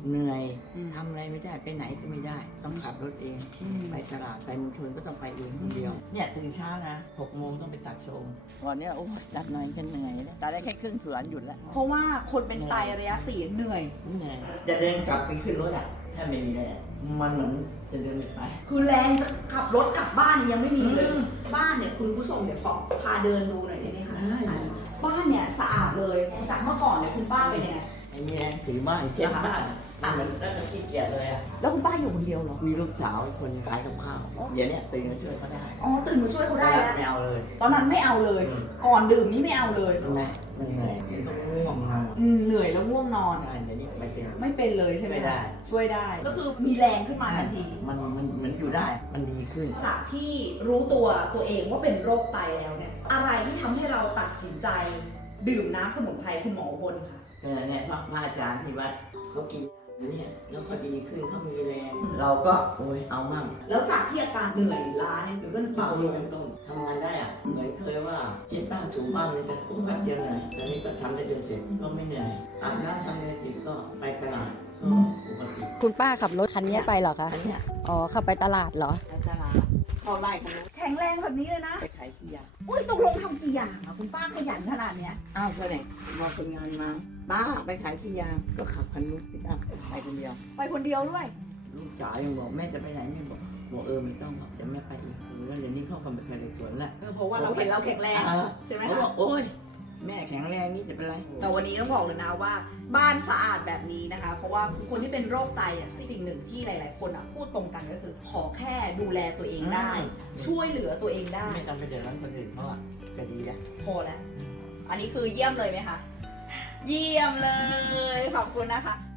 เหนื่อยทำอะไรไม่ได้ไปไหนก็ไม่ได้ต้องขับรถเองไปตลาดไปเมืองชนก็ต้องไปเองคนเดียวเนี่ยตื่นเช้านะ6 โมงต้องไปตัดทรงก่อนเนี้ยโอ้ตัดหน่อยก็เหนื่อยแล้วตัดได้แค่ครึ่งสวนหยุดแล้วเพราะว่าคนเป็นไตระยะ4เหนื่อยเหนื่อยจะเดินกลับไปขึ้นรถอ่ะถ้าไม่มีแรงมันเหมือนจะเดินไม่ไปคือแรงจะขับรถกลับบ้านยังไม่มีเลยบ้านเนี่ยคุณผู้ชมเดี๋ยวขอพาเดินดูหน่อยได้ไหมคะบ้านเนี่ยสะอาดเลยจากเมื่อก่อนเนี่ยคุณป้าเป็นยังไงไอ้นี่ถือบ้านเก็บบ้านเหมือนแล้วก็ขี้เกียจเลยอ่ะแล้วคุณป้าอยู่คนเดียวเหรอมีลูกสาวคนขายกับข้าวเดี๋ยวนี้ตื่นมาช่วยก็ได้อ๋อตื่นมาช่วยเขาได้แล้วไม่เอาเลยตอนนั้นไม่เอาเลย ก่อนดื่มนี่ไม่เอาเลยใช่ไหมมันเหนื่อยมันก็ง่วงนอนเหนื่อยแล้วง่วงนอนได้เดี๋ยวนี้ไม่เป็นไม่เป็นเลยใช่ไหมไม่ได้ช่วยได้ ก็คือมีแรงขึ้นมาทันทีมันเหมือนอยู่ได้มันดีขึ้นจากที่รู้ตัวเองว่าเป็นโรคไตแล้วเนี่ย อะไรที่ทำให้เราตัดสินใจ ดื่มน้ำสมุนไพรคุณหมออุบลค่ะเนี่ยพระอาจารย์ที่วัดเขากินเนี่ยแล้วก็ดีขึ้นเขามีแรงเราก็โอ้ยเอามั่งแล้วจากที่อาการเหนื่อยล้าเนี่ยคือก็เบาลงต้นทำงานได้อะเหมือนเคยว่าเจ็บบ้างสูงบ้างมันจะโอ้แป๊บเดียวเหนื่อยตอนนี้ก็ทำได้จนเสร็จก็ไม่เหนื่อยอาบน้ำทำอะไรเสร็จก็ไปตลาดก็ปกติคุณป้าขับรถคันนี้ไปเหรอคะอันเนี้ยอ๋อขับไปตลาดเหรอไปตลาดเข้าไร่กันเลยแข็งแรงแบบนี้เลยนะไปขายขี้ยาอุ้ยตกลงทำกี่อย่างอะคุณป้าขยันขนาดเนี้ยอ้าวเพื่อนไหนมาคนงานมาป้าไปขายขี้ยาก็ขับคันนู้นไปตามไปคนเดียวไปคนเดียวด้วยลูกสาวยังบอกแม่จะไปไหนแม่บอกไม่ต้องหรอกเดี๋ยวแม่ไปอีกแล้วเดี๋ยวนี้เข้ากันไปในสวนแล้วเพราะว่าเราเห็นเราแข็งแรง ใช่ไหมเขาบคะอกโอ๊ยแม่แข็งแรงนี่จะเป็นไรแต่วันนี้ต้องบอกเลยนะว่าบ้านสะอาดแบบนี้นะคะ เพราะว่าคนที่เป็นโรคไตอ่ะสิ่งหนึ่งที่หลาย ๆ คนอ่ะพูดตรงกันก็คือขอแค่ดูแลตัวเองได้ ช่วยเหลือตัวเองได้ไม่ต้องไปเดือดร้อนคนอื่นเขาอ่ะก็ดีนะพอแล้ว อันนี้คือเยี่ยมเลยไหมคะ เยี่ยมเลย ขอบคุณนะคะ